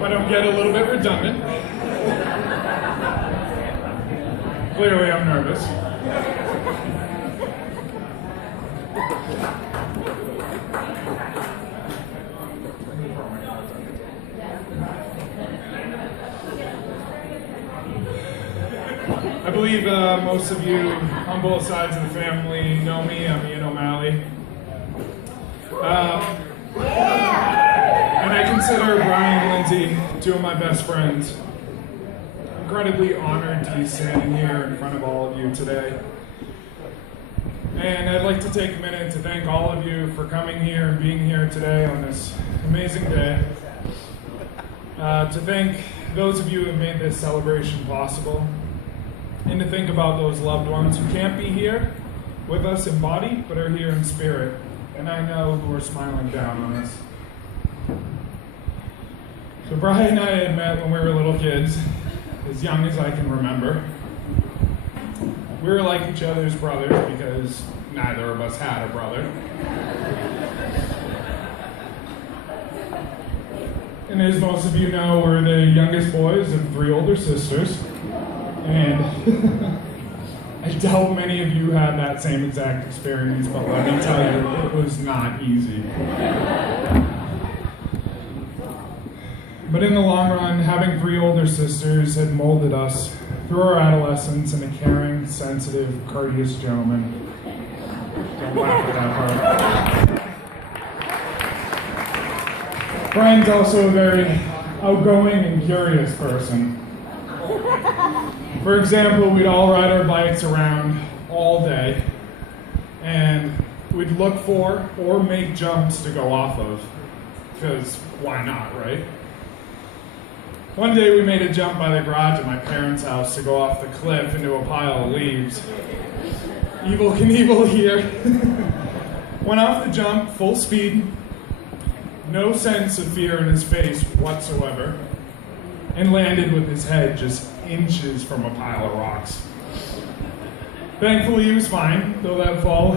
Hope I don't get a little bit redundant. Clearly, I'm nervous. I believe most of you on both sides of the family know me. I'm Ian O'Malley. And I consider Brian and Lindsay two of my best friends. I'm incredibly honored to be standing here in front of all of you today. And I'd like to take a minute to thank all of you for coming here and being here today on this amazing day. To thank those of you who have made this celebration possible. And to think about those loved ones who can't be here with us in body, but are here in spirit. And I know who are smiling down on us. So Brian and I had met when we were little kids, as young as I can remember. We were like each other's brothers because neither of us had a brother. And as most of you know, we're the youngest boys of 3 older sisters. And I doubt many of you had that same exact experience, but let me tell you, it was not easy. But in the long run, having 3 older sisters had molded us through our adolescence into caring, sensitive, courteous gentlemen. Don't laugh at that part. Brian's also a very outgoing and curious person. For example, we'd all ride our bikes around all day, and we'd look for or make jumps to go off of, because why not, right? One day we made a jump by the garage at my parents' house to go off the cliff into a pile of leaves. Evel Knievel here. Went off the jump, full speed, no sense of fear in his face whatsoever, and landed with his head just inches from a pile of rocks. Thankfully, he was fine, though that fall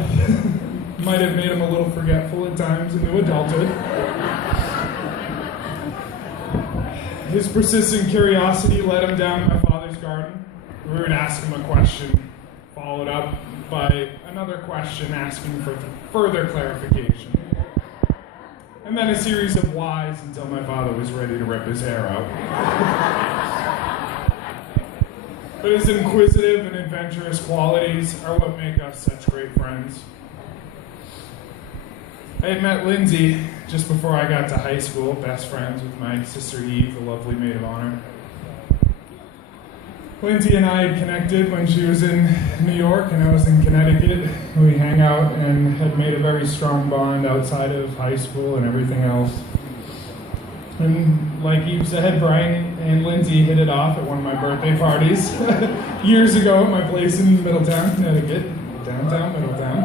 might have made him a little forgetful at times into adulthood. His persistent curiosity led him down to my father's garden. We would ask him a question, followed up by another question asking for further clarification. And then a series of whys until my father was ready to rip his hair out. But his inquisitive and adventurous qualities are what make us such great friends. I had met Lindsay just before I got to high school, best friends with my sister Eve, the lovely maid of honor. Lindsay and I had connected when she was in New York and I was in Connecticut. We hang out and had made a very strong bond outside of high school and everything else. And like Eve said, Brian and Lindsay hit it off at one of my birthday parties years ago at my place in Middletown, Connecticut. Downtown Middletown.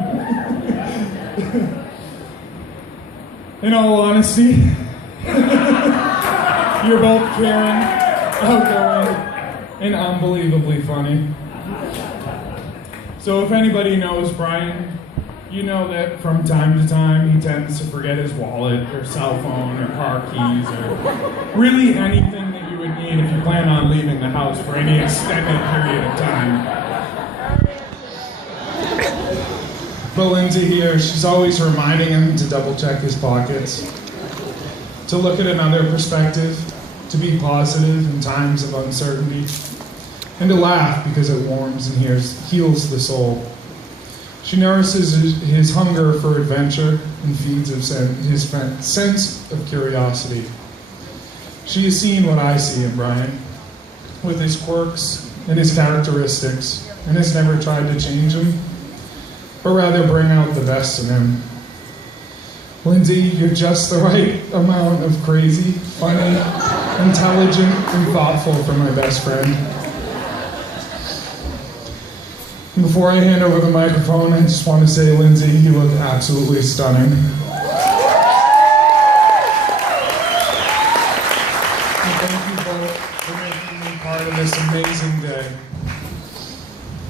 In all honesty, you're both caring, outgoing, and unbelievably funny. So if anybody knows Brian, you know that from time to time he tends to forget his wallet or cell phone or car keys or really anything that you would need if you plan on leaving the house for any extended period of time. But Lindsay here, she's always reminding him to double check his pockets, to look at another perspective, to be positive in times of uncertainty, and to laugh because it warms and heals the soul. She nourishes his hunger for adventure and feeds his sense of curiosity. She has seen what I see in Brian, with his quirks and his characteristics, and has never tried to change him, but rather bring out the best in him. Lindsay, you're just the right amount of crazy, funny, intelligent, and thoughtful for my best friend. And before I hand over the microphone, I just want to say, Lindsay, you look absolutely stunning. And thank you both for making me part of this amazing day.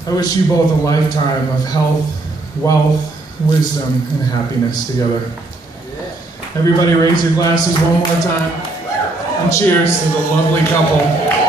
I wish you both a lifetime of health, wealth, wisdom, and happiness together. Everybody raise your glasses one more time. And cheers to the lovely couple.